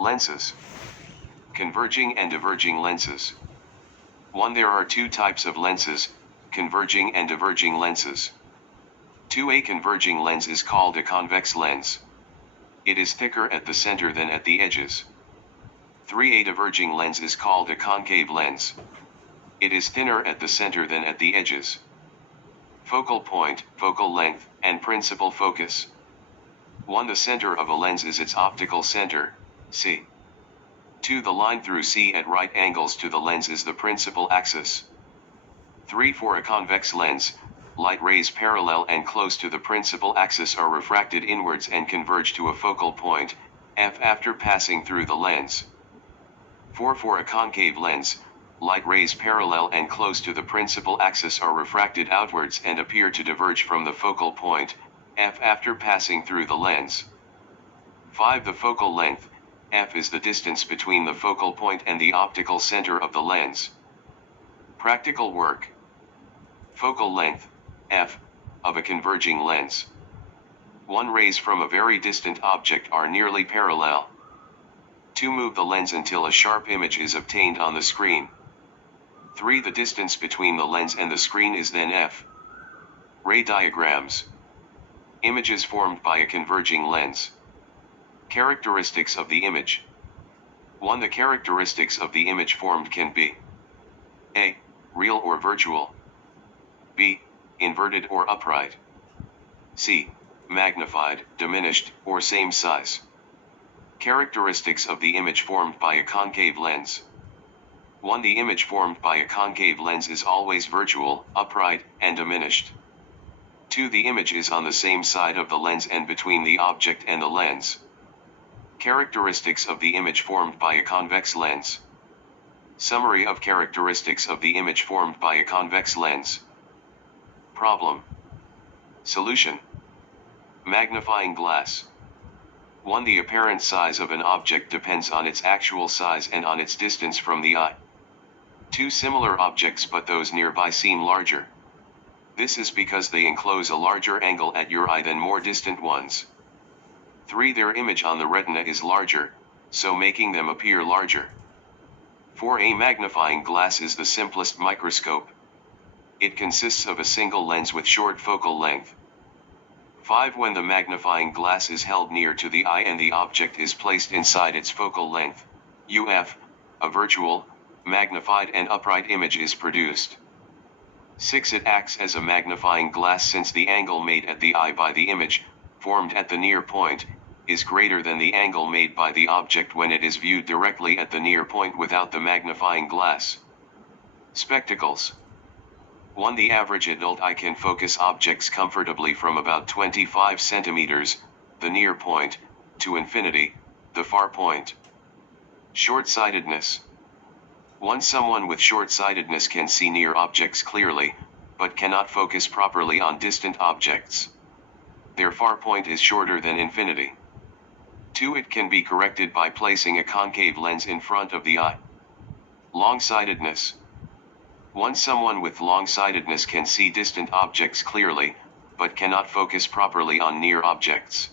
Lenses. Converging and diverging lenses. 1. There are two types of lenses, converging and diverging lenses. 2. A converging lens is called a convex lens. It is thicker at the center than at the edges. 3. A diverging lens is called a concave lens. It is thinner at the center than at the edges. Focal point, focal length, and principal focus. 1. The center of a lens is its optical center, C. 2. The line through C at right angles to the lens is the principal axis. 3. For a convex lens, light rays parallel and close to the principal axis are refracted inwards and converge to a focal point, F, after passing through the lens. 4. For a concave lens, light rays parallel and close to the principal axis are refracted outwards and appear to diverge from the focal point, F, after passing through the lens. 5. The focal length, F, is the distance between the focal point and the optical center of the lens. Practical work. Focal length, F, of a converging lens. 1. Rays from a very distant object are nearly parallel. 2. Move the lens until a sharp image is obtained on the screen. 3. The distance between the lens and the screen is then F. Ray diagrams. Images formed by a converging lens. Characteristics of the image. 1. The characteristics of the image formed can be A. Real or virtual. B. Inverted or upright. C. Magnified, diminished, or same size. Characteristics of the image formed by a concave lens. 1. The image formed by a concave lens is always virtual, upright, and diminished. 2. The image is on the same side of the lens and between the object and the lens. Characteristics of the image formed by a convex lens. Summary of characteristics of the image formed by a convex lens. Problem. Solution. Magnifying glass. 1. The apparent size of an object depends on its actual size and on its distance from the eye. 2. Similar objects but those nearby seem larger. This is because they enclose a larger angle at your eye than more distant ones. 3. Their image on the retina is larger, so making them appear larger. 4. A magnifying glass is the simplest microscope. It consists of a single lens with short focal length. 5. When the magnifying glass is held near to the eye and the object is placed inside its focal length, UF, a virtual, magnified and upright image is produced. 6. It acts as a magnifying glass since the angle made at the eye by the image, formed at the near point, is greater than the angle made by the object when it is viewed directly at the near point without the magnifying glass. Spectacles. 1. The average adult eye can focus objects comfortably from about 25 centimeters, the near point, to infinity, the far point. Short-sightedness. 1. Someone with short-sightedness can see near objects clearly, but cannot focus properly on distant objects. Their far point is shorter than infinity. 2. It can be corrected by placing a concave lens in front of the eye. Long-sightedness. 1. Someone with long-sightedness can see distant objects clearly, but cannot focus properly on near objects.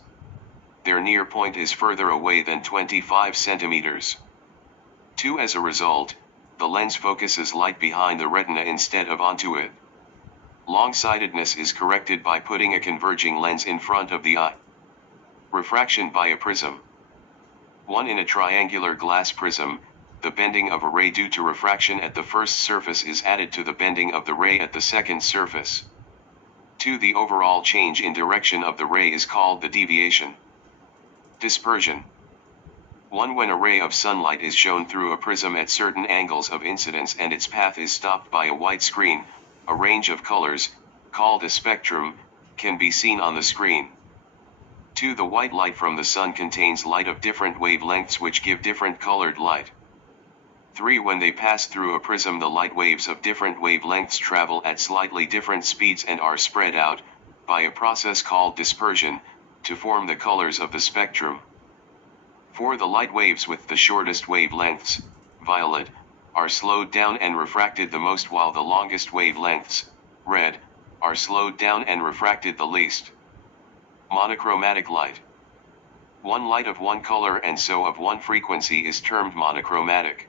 Their near point is further away than 25 centimeters. 2. As a result, the lens focuses light behind the retina instead of onto it. Long-sightedness is corrected by putting a converging lens in front of the eye. Refraction by a prism. 1. In a triangular glass prism, the bending of a ray due to refraction at the first surface is added to the bending of the ray at the second surface. 2. The overall change in direction of the ray is called the deviation. Dispersion. 1. When a ray of sunlight is shown through a prism at certain angles of incidence and its path is stopped by a white screen, a range of colors, called a spectrum, can be seen on the screen. 2. The white light from the sun contains light of different wavelengths which give different colored light. 3. When they pass through a prism, the light waves of different wavelengths travel at slightly different speeds and are spread out, by a process called dispersion, to form the colors of the spectrum. 4. The light waves with the shortest wavelengths, violet, are slowed down and refracted the most, while the longest wavelengths, red, are slowed down and refracted the least. Monochromatic light. One light of one color and so of one frequency is termed monochromatic.